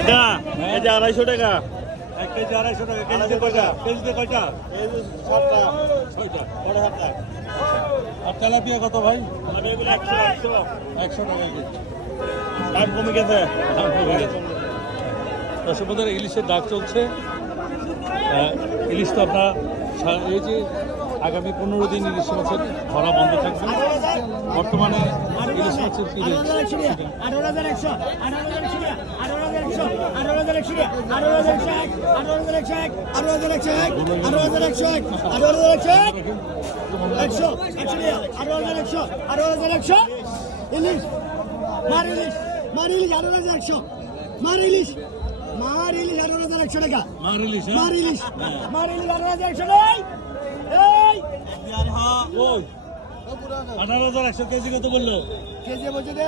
এটা এই যে 250 টাকা। 1 কেজি 250 টাকা। কেজিতে কয়টা? কেজিতে কয়টা? এই যে 7টা 6টা। বড় 7টা। আর তেলাপিয়া কত ভাই? আমি এগুলো 100 100 টাকা কেজি। দাম কমে গেছে। দর্শক বন্ধুরা, ইলিশের ডাক চলছে। ইলিশ তো আপনার এই যে আগামী 15 দিন ইলিশ মাছের ধরা বন্ধ থাকবে। বর্তমানে ইলিশ মাছের কি রেট? 18,100 ইলিশ মার ইলিশ 18,100 মার ইলিশ 18,100 টাকা মার ইলিশ, হ্যাঁ? মার ইলিশ 18,100 নেই এই ওই 18,100 কেজি কত বললো? কেজি বলছে যে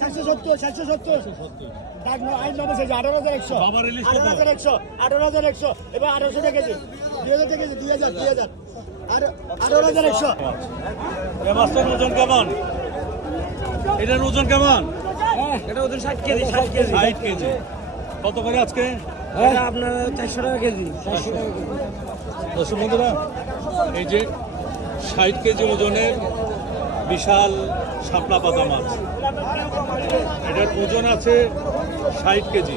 770 ডাক আইন নম্বর 18,100 বাবার ইলিশ কত? 18,100 এবার 1800 টাকা কেজি 2000 টাকা কেজি 2000 আর 18,100 এ মাছটার ওজন কেমন? এটার ওজন কেমন? এটা ওজন 60 কেজি 60 কেজি 60 কেজি। কত করে আজকে? এটা আপনার 400 টাকা কেজি 400 টাকা কেজি দর্শক বন্ধুরা, এই যে 60 কেজি ওজনের বিশাল শাপলা পাতা মাছ, এটার ওজন আছে 60 কেজি।